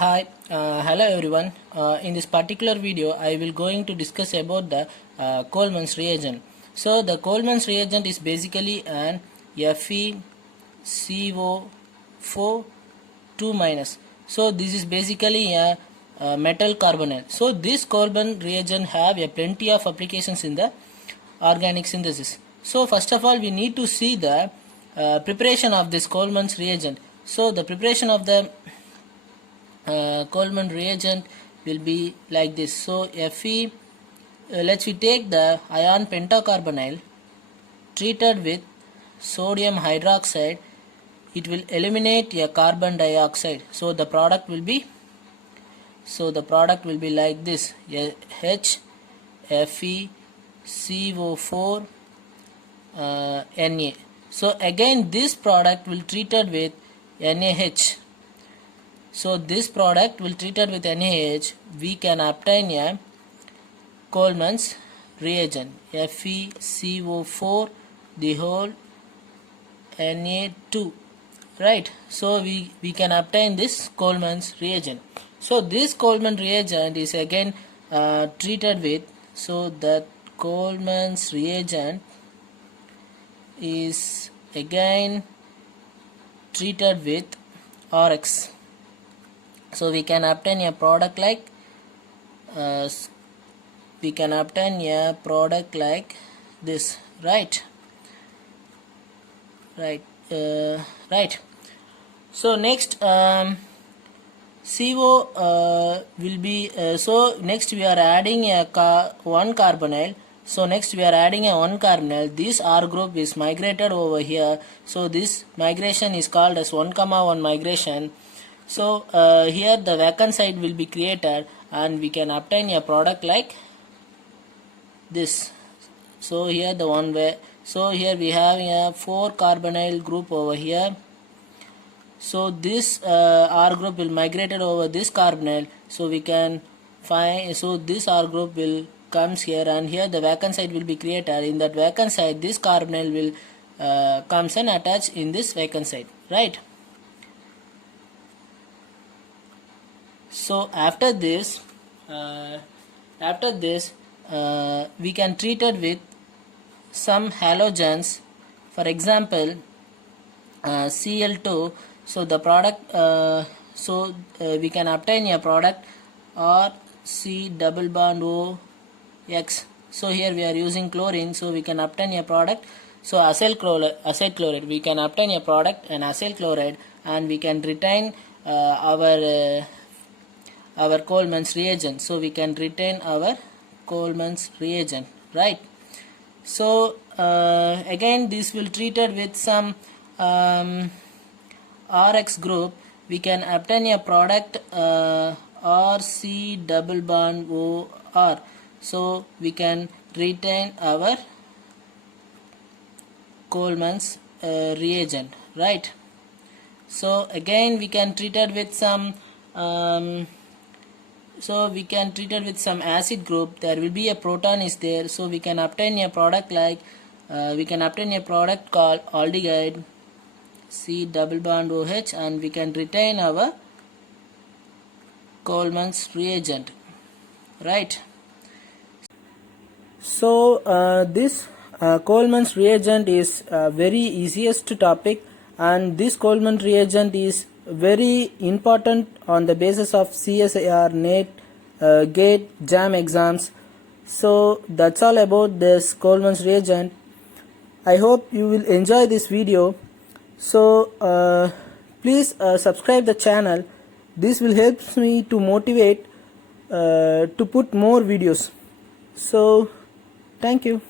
Hello everyone. In this particular video, I will going to discuss about the Coleman's reagent. So the Coleman's reagent is basically an FeCO4 2 minus. So this is basically a metal carbonyl. So this Coleman reagent have a plenty of applications in the organic synthesis. So first of all, we need to see the preparation of this Coleman's reagent. So the preparation of the Coleman reagent will be like this. So Fe, let's we take the ion pentacarbonyl treated with sodium hydroxide, it will eliminate a carbon dioxide. So the product will be like this, HFeCO4 Na. So again this product will treated with NaH. So this product will treated with NaH, we can obtain a Coleman's reagent, FeCO4 the whole Na2, right? So we can obtain this Coleman's reagent. So this Coleman reagent is again treated with, so that Coleman's reagent is again treated with RX. So we can obtain a product like this, right? Right. So next CO will be so next we are adding a one carbonyl. So next we are adding a one carbonyl. This R group is migrated over here. So this migration is called as 1,1 migration. So here the vacant site will be created and we can obtain a product like this. So here the one way. So here we have a 4 carbonyl group over here. So this R group will migrated over this carbonyl. So we can find, so this R group will comes here and here the vacant site will be created. In that vacant site this carbonyl will comes and attach in this vacant site, right? So after this we can treat it with some halogens, for example Cl2. So the product we can obtain a product RC double bond OX. So here we are using chlorine, so we can obtain a product. So acyl chloride, we can obtain a product and acyl chloride, and we can retain our Coleman's reagent. So we can retain our Coleman's reagent, right? So again this will treated with some RX group. We can obtain a product RC double bond OR. So we can retain our Coleman's reagent, right? So again we can treat it with some acid group. There will be a proton is there, so we can obtain a product like called aldehyde C double bond OH, and we can retain our Coleman's reagent, right? So this Coleman's reagent is very easiest topic, and this Coleman reagent is very important on the basis of CSIR, NET, GATE, JAM exams. So that's all about this Coleman's reagent. I hope you will enjoy this video. So please subscribe the channel. This will help me to motivate to put more videos. So thank you.